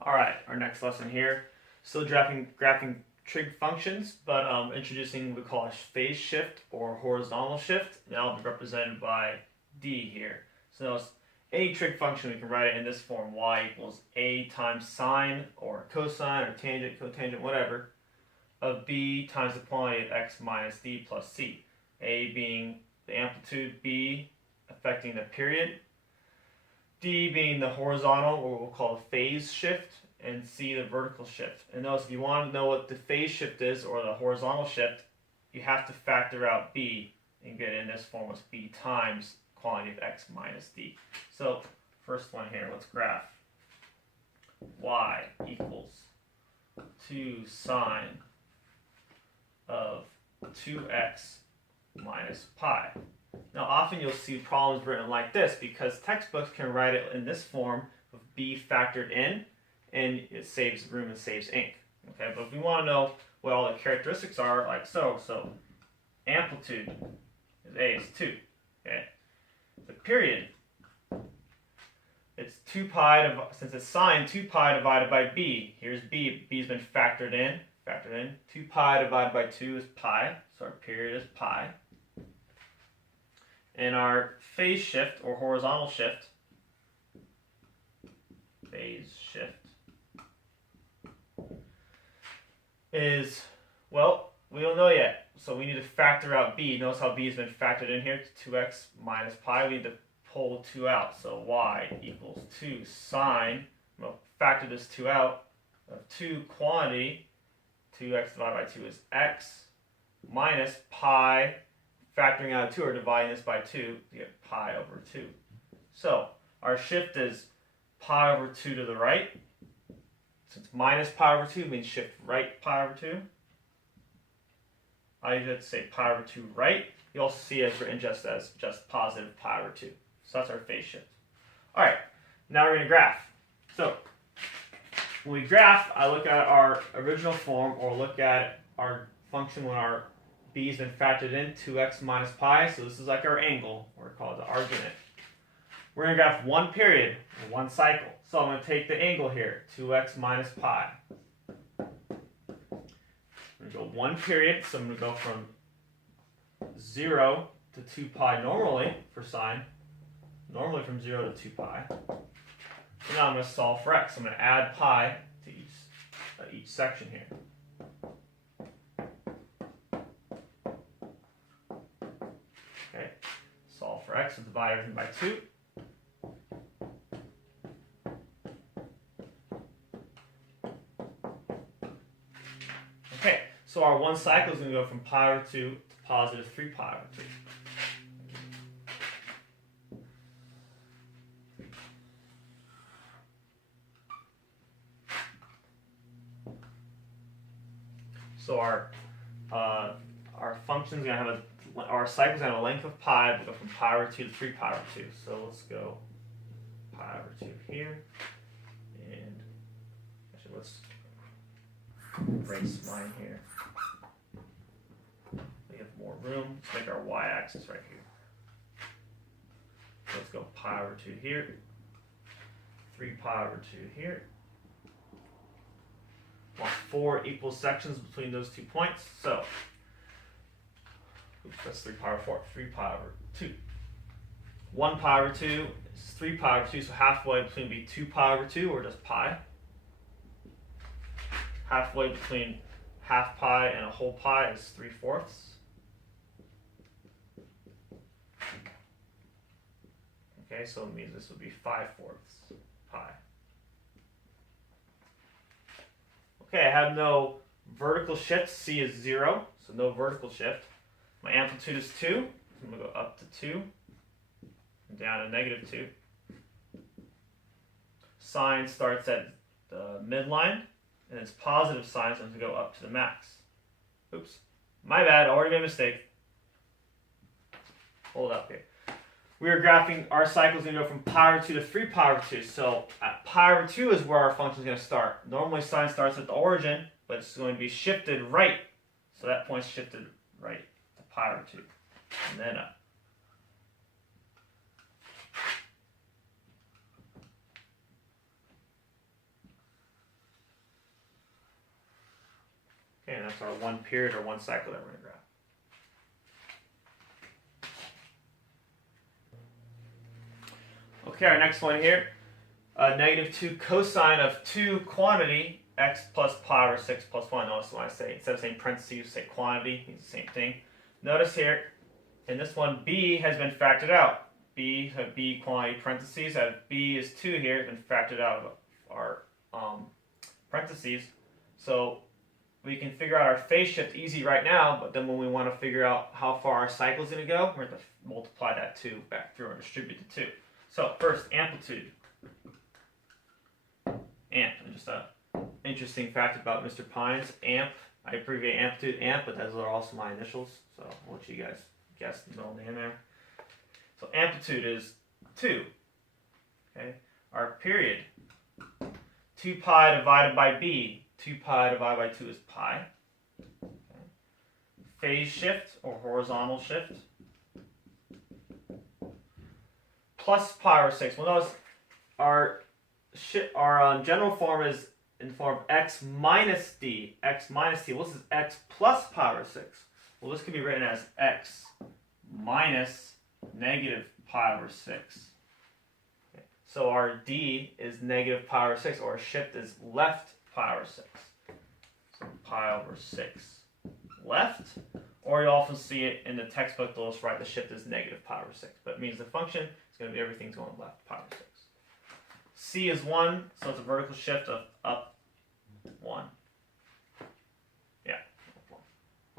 Alright, our next lesson here. Still graphing trig functions, but introducing what we call a phase shift or horizontal shift. And that'll be represented by D here. So notice any trig function, we can write it in this form: y equals a times sine or cosine or tangent, cotangent, whatever, of b times the quantity of x minus d plus c. A being the amplitude, b affecting the period, D being the horizontal, or we'll call a phase shift, and C the vertical shift. And notice, if you want to know what the phase shift is, or the horizontal shift, you have to factor out B and get it in this form as B times quantity of x minus d. So, first one here, let's graph. Y equals 2 sine of 2x minus pi. Now, often you'll see problems written like this because textbooks can write it in this form of b factored in, and it saves room and saves ink. Okay, but if we want to know what all the characteristics are, like so amplitude is a is 2. Okay, the period, it's 2 pi, since it's sine, 2 pi divided by b. Here's b. B's been factored in. 2 pi divided by 2 is pi, so our period is pi. And our phase shift, or horizontal shift, is, well, we don't know yet. So we need to factor out b. Notice how b has been factored in here, 2x minus pi. We need to pull 2 out. So y equals 2 sine, well, factor this 2 out, of 2 quantity, 2x divided by 2 is x, minus pi, factoring out 2 or dividing this by 2, you get pi over 2. So our shift is pi over 2 to the right. Since minus pi over 2 means shift right pi over 2. I usually have to say pi over 2 right. You also see it written just as positive pi over 2. So that's our phase shift. Alright, now we're going to graph. So when we graph, I look at our original form, or look at our function when our b has been factored in, 2x minus pi. So this is like our angle, or call it the arginate. We're going to graph one period, or one cycle. So I'm going to take the angle here, 2x minus pi. I'm going to go one period, so I'm going to go from 0 to 2 pi normally for sine, normally from 0 to 2 pi. So now I'm going to solve for x. I'm going to add pi to each section here. Okay, solve for x, so divide everything by 2. Okay, so our one cycle is going to go from pi over 2 to positive 3 pi over 2. So our function's going to have our cycle's going to have a length of pi. We'll go from pi over 2 to 3 pi over 2. So let's go pi over 2 here, and actually let's erase mine here. We have more room. Let's make our y-axis right here. So let's go pi over 2 here, 3 pi over 2 here. Want 4 equal sections between those 2 points. So, oops, that's 3 pi over 4, 3 pi over 2. 1 pi over 2 is 3 pi over 2, so halfway between would be 2 pi over 2, or just pi. Halfway between half pi and a whole pi is 3/4. Okay, so it means this would be 5/4 pi. Okay, I have no vertical shift. C is 0, so no vertical shift. My amplitude is 2. So I'm going to go up to 2 and down to negative 2. Sine starts at the midline, and it's positive sine, so I'm going to go up to the max. Oops, my bad, already made a mistake. Hold up here. We are graphing, our cycle is going to go from pi over 2 to 3 pi over 2. So at pi over 2 is where our function is going to start. Normally sine starts at the origin, but it's going to be shifted right. So that point's shifted right to pi over 2. And then up. And that's our one period or one cycle that we're going to graph. Okay, our next one here. Negative 2 cosine of 2 quantity x plus pi over 6 plus 1. Notice when I say, instead of saying parentheses, say quantity, means the same thing. Notice here, in this one, b has been factored out. B quantity parentheses, b is 2 here, has been factored out of our parentheses. So we can figure out our phase shift easy right now, but then when we want to figure out how far our cycle is going to go, we're going to multiply that 2 back through and distribute the 2. So first, amplitude. Amp, and just a interesting fact about Mr. Pines, amp, I abbreviate amplitude amp, but those are also my initials, so I'll let you guys guess the middle name there. So amplitude is 2. Okay, our period, 2 pi divided by b. 2 pi divided by 2 is pi. Okay. Phase shift or horizontal shift, plus pi over 6. Well, notice our general form is in the form of x minus d. X minus d. Well, this is x plus pi over 6. Well, this could be written as x minus negative pi over 6. Okay. So our d is negative pi over 6, or our shift is left pi over 6. So pi over 6 left. Or you often see it in the textbook, they'll just write the shift as negative pi over 6. But it means the function is going to be everything's going left pi over 6. C is 1, so it's a vertical shift of up 1. Yeah.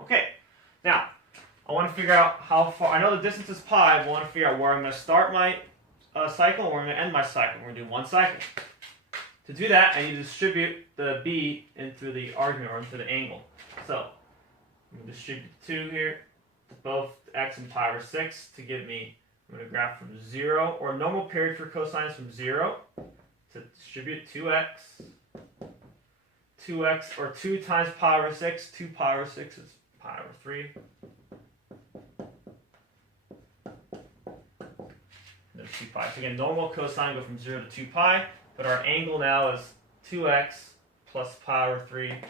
Okay. Now, I want to figure out how far. I know the distance is pi, but I want to figure out where I'm going to start my cycle and where I'm going to end my cycle. We're going to do one cycle. To do that, I need to distribute the b into the argument or into the angle. So, I'm going to distribute 2 here to both x and pi over 6 to give me. I'm going to graph from 0, or normal period for cosines from 0 to distribute 2x, or 2 times pi over 6. 2 pi over 6 is pi over 3. There's 2 pi. So again, normal cosine go from 0 to 2 pi, but our angle now is 2x plus pi over 3, and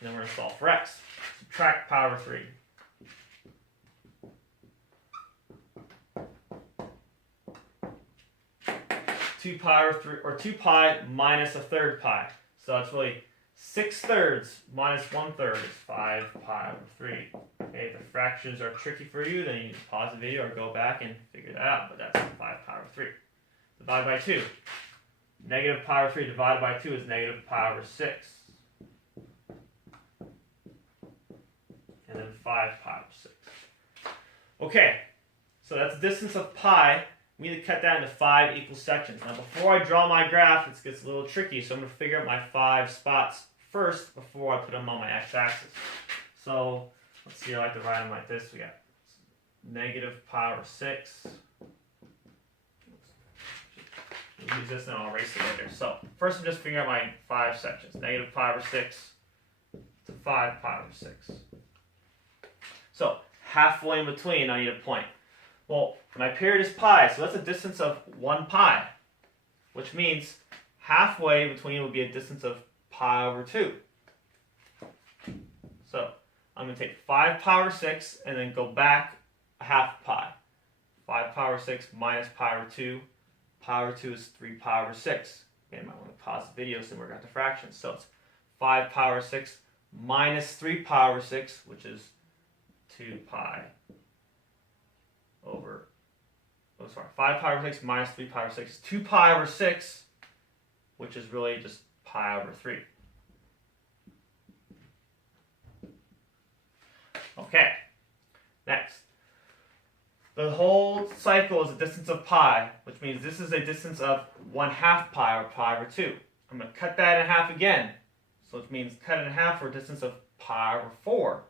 then we're going to solve for x. Subtract pi over 3. 2 pi over 3, or 2 pi minus a third pi. So that's really 6/3 minus 1/3 is 5 pi over 3. Okay, if the fractions are tricky for you, then you need to pause the video or go back and figure that out. But that's 5 pi over 3. Divided by 2. Negative pi over 3 divided by 2 is negative pi over 6. And then 5 pi over 6. Okay, so that's the distance of pi. We need to cut that into 5 equal sections. Now, before I draw my graph, it gets a little tricky, so I'm going to figure out my 5 spots first before I put them on my x-axis. So, let's see, I like to write them like this. We got negative pi over 6. We'll use this and I'll erase it later. So, first I'm just figuring out my 5 sections. Negative pi over 6 to 5 pi over 6. So, halfway in between, I need a point. Well, my period is pi, so that's a distance of 1 pi, which means halfway between would be a distance of pi over 2. So I'm going to take 5 pi over 6 and then go back a half pi. 5 pi over 6 minus pi over 2. Pi over 2 is 3 pi over 6. Again, I might want to pause the video so we're going to the fractions. So it's 5 pi over 6 minus 3 pi over 6, which is 2 pi over, 5 pi over 6 minus 3 pi over 6 is 2 pi over 6, which is really just pi over 3. Okay, next. The whole cycle is a distance of pi, which means this is a distance of 1/2 pi, or pi over 2. I'm going to cut that in half again, so which means cut it in half for a distance of pi over 4.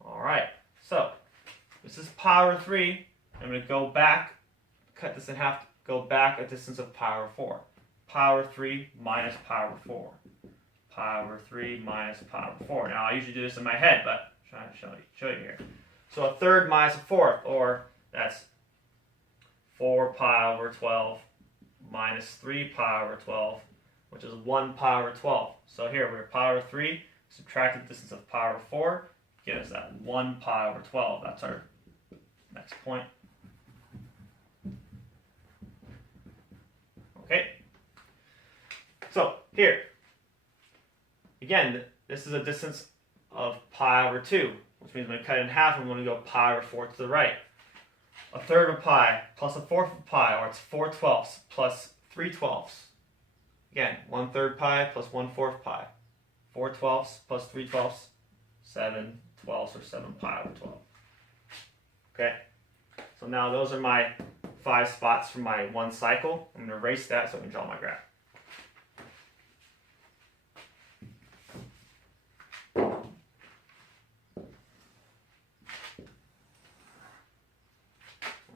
Alright, so this is pi over 3. I'm going to go back, cut this in half, go back a distance of pi over 4. Pi over 3 minus pi over 4. Pi over 3 minus pi over 4. Now, I usually do this in my head, but I'm trying to show you here. So a third minus a fourth, or that's 4 pi over 12 minus 3 pi over 12, which is 1 pi over 12. So here, we're pi over 3 Subtract the distance of pi over 4, get us that 1 pi over 12. That's our next point. Okay. So here, again, this is a distance of pi over 2, which means I'm going to cut it in half. I'm going to go pi over 4 to the right. A third of pi plus a fourth of pi, or it's 4/12 plus 3/12. Again, 1/3 pi plus 1/4 pi. 4/12 plus 3/12, 7/12, or 7 pi over 12. Okay, so now those are my 5 spots for my one cycle. I'm going to erase that so I can draw my graph.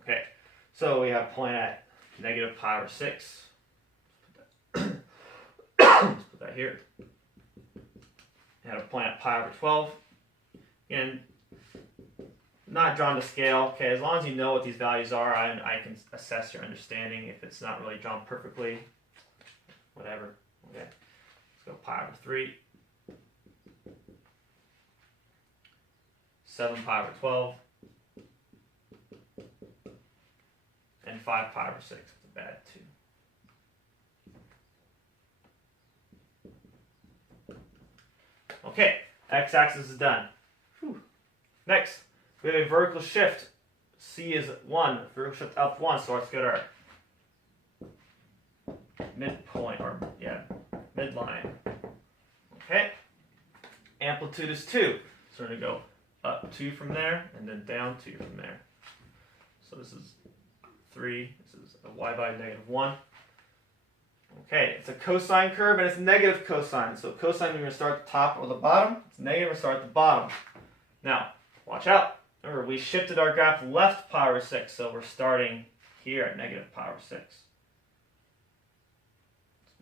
Okay, so we have a point at negative pi over 6. Let's put that here. We have a point at pi over 12. Again, not drawn to scale. Okay, as long as you know what these values are, I can assess your understanding. If it's not really drawn perfectly, whatever. Okay, let's go pi over 3. 7 pi over 12. And 5 pi over 6. It's a bad 2. Okay, x-axis is done. Whew. Next, we have a vertical shift. C is 1, vertical shift up 1, so let's get our midpoint, or midline. Okay, amplitude is 2, so we're going to go up 2 from there, and then down 2 from there. So this is 3, this is a y by negative 1. Okay, it's a cosine curve and it's negative cosine. So cosine, we're going to start at the top or the bottom. It's negative, we're going to start at the bottom. Now, watch out. Remember, we shifted our graph left pi over 6, so we're starting here at negative pi over 6. Let's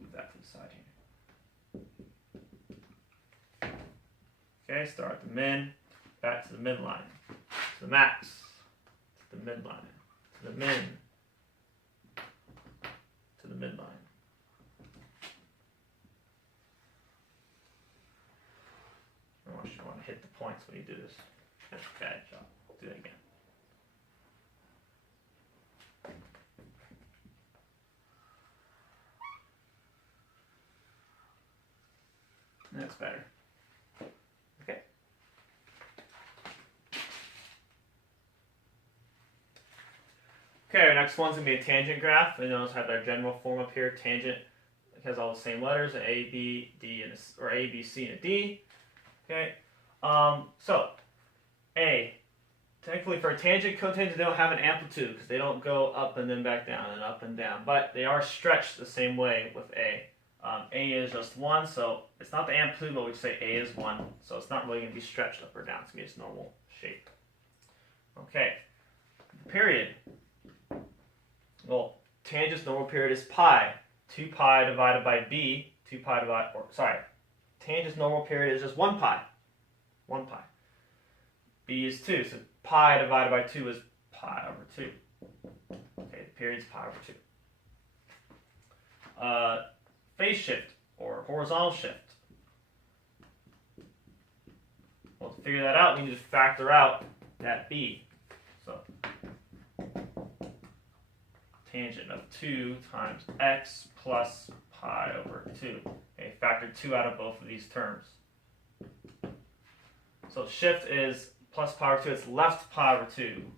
move that to the side here. Okay, start at the min, back to the midline, to the max, to the midline, to the min, to the midline. I want to hit the points when you do this. That's a bad job. Do that again. That's better. Okay. Okay, our next one's going to be a tangent graph. We notice have our general form up here. Tangent has all the same letters, an A, B, D, and or A, B, C, and a D. Okay, so A, technically for a tangent, cotangent, they don't have an amplitude because they don't go up and then back down and up and down, but they are stretched the same way with A. A is just 1, so it's not the amplitude, but we say A is 1, so it's not really going to be stretched up or down. It's going to be its normal shape. Okay, period. Well, tangent's normal period is pi. 2 pi divided by B, 2 pi divided, or sorry, tangent's normal period is just 1 pi. 1 pi. B is 2, so pi divided by 2 is pi over 2. Okay, the period's pi over 2. Phase shift, or horizontal shift. Well, to figure that out, we need to factor out that B. So, tangent of 2 times x plus pi over 2. Okay, factor 2 out of both of these terms. So shift is plus pi over 2, it's left pi over 2.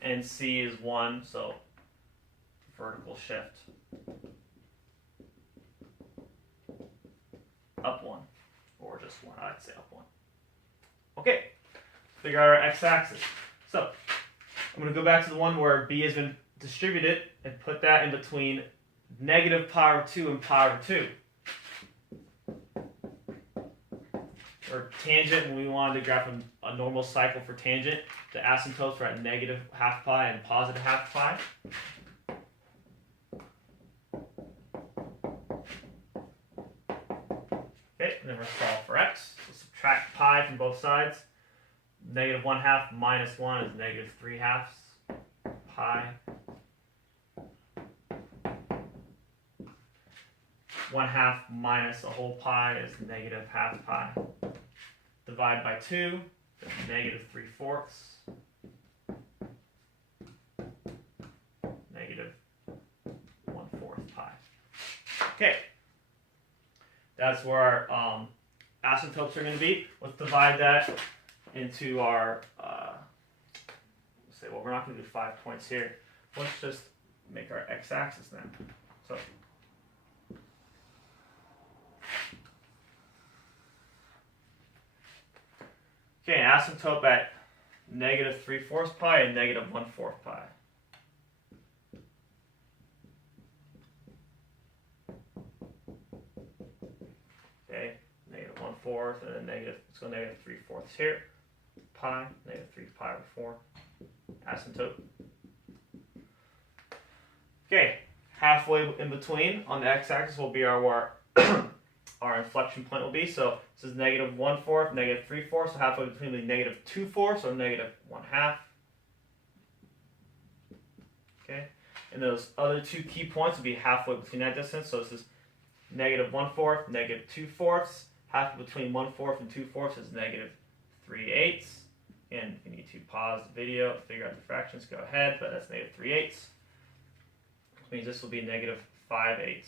And C is 1, so vertical shift. Up 1, or just 1, I'd say up 1. Okay, figure out our x-axis. So, I'm going to go back to the one where B has been distributed and put that in between negative pi over 2 and pi over 2. Or tangent, when we wanted to graph a normal cycle for tangent, the asymptotes were at negative half pi and positive half pi. Okay, and then we're going to solve for x. So subtract pi from both sides. Negative 1/2 minus 1 is negative 3/2 pi. 1/2 minus a whole pi is negative half pi. Divide by 2, that's negative 3/4. Negative 1/4 pi. Okay. That's where our asymptotes are going to be. Let's divide that into our, let's say, well, we're not going to do 5 points here. Let's just make our x-axis now. So, okay, asymptote at negative 3/4 pi and negative 1/4 pi. Okay, negative 1/4 and then negative, let's go negative 3/4 here. Pi, negative 3 pi over 4. Asymptote. Okay, halfway in between on the x-axis will be our our inflection point will be. So this is negative 1/4, negative 3/4. So halfway between will be negative 2/4 or negative 1/2. Okay, and those other two key points will be halfway between that distance. So this is negative 1/4, negative 2/4. Halfway between 1/4 and 2/4 is negative 3/8. And if you need to pause the video to figure out the fractions, go ahead, but that's negative 3/8. Which means this will be negative 5/8.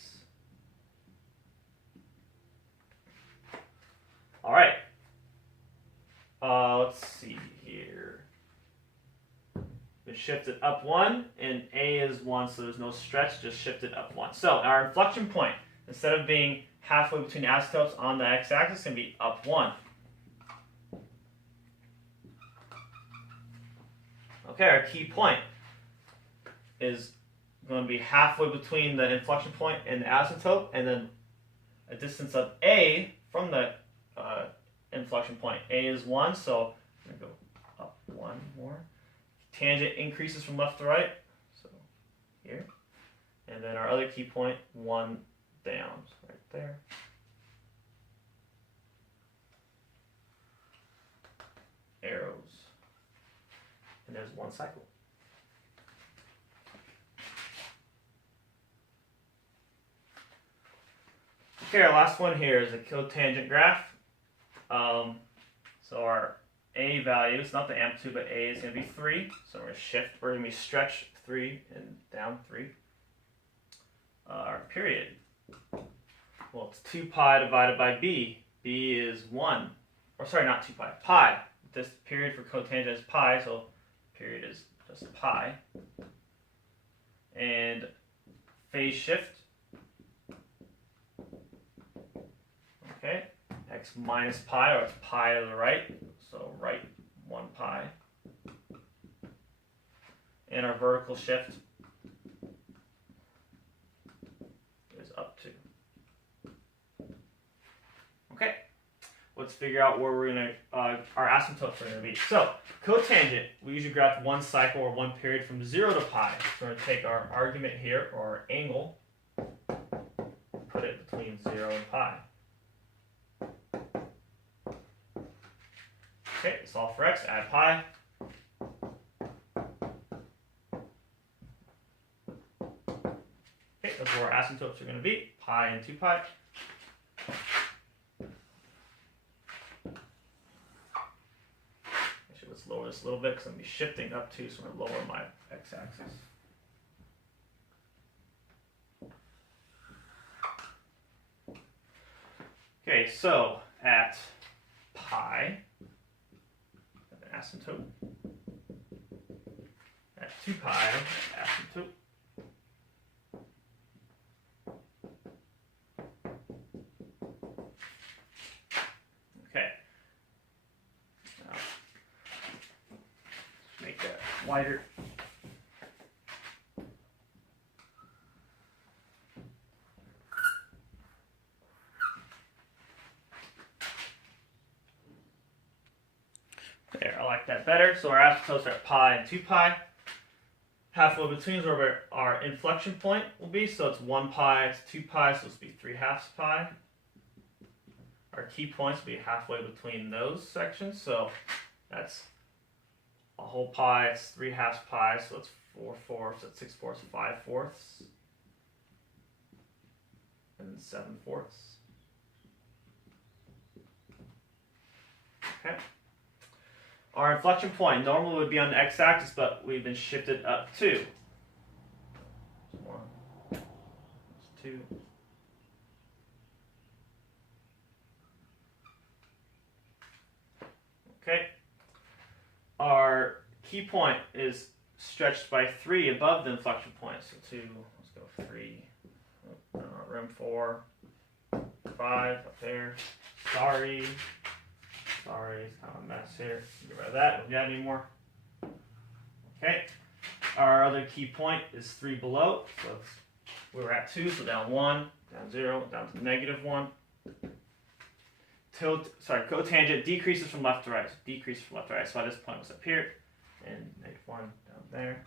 All right. Let's see here. We shifted up 1, and A is 1, so there's no stretch, just shifted up 1. So our inflection point, instead of being halfway between asymptotes on the x-axis, can be up 1. Okay, our key point is going to be halfway between the inflection point and the asymptote, and then a distance of A from the inflection point. A is 1, so I'm going to go up 1 more. Tangent increases from left to right, so here. And then our other key point, 1 down, so right there. Arrows. And there's 1 cycle. Okay, our last one here is a cotangent graph. So our A value, it's not the amplitude, but A is going to be 3. So we're going to shift, we're going to be stretch 3 and down 3. Our period, well, it's 2 pi divided by B. B is 1. Or sorry, not 2 pi, pi. This period for cotangent is pi, so period is just pi. And phase shift, okay, x minus pi, or it's pi to the right, so right 1 pi. And our vertical shift is up 2. Okay, let's figure out where we're going to, our asymptotes are going to be. So, cotangent, we usually graph 1 cycle or 1 period from 0 to pi. So we're going to take our argument here, or our angle, put it between 0 and pi. Okay, solve for x, add pi. Okay, that's where our asymptotes are going to be, pi and 2 pi. Actually, let's lower this a little bit because I'm going to be shifting up 2, so I'm going to lower my x-axis. Okay, so at pi, asymptote, at 2 pi, asymptote. Okay. Now, make that wider. There, I like that better. So our asymptotes are at pi and 2 pi. Halfway between is where our inflection point will be. So it's 1 pi, it's 2 pi, so it's be 3/2 pi. Our key points will be halfway between those sections. So that's a whole pi, it's 3/2 pi, so it's 4/4, that's 6/4, 5/4. and 7/4. Okay. Our inflection point normally would be on the x-axis, but we've been shifted up 2. 1, 2. Okay. Our key point is stretched by 3 above the inflection point. So 2, let's go 3, room 4, 5 up there. Sorry, it's kind of a mess here. Get rid of that, don't get any more. Okay, our other key point is 3 below. So we were at 2, so down 1, down 0, down to -1. Cotangent decreases from left to right. So decreases from left to right. So this point was up here, and -1 down there.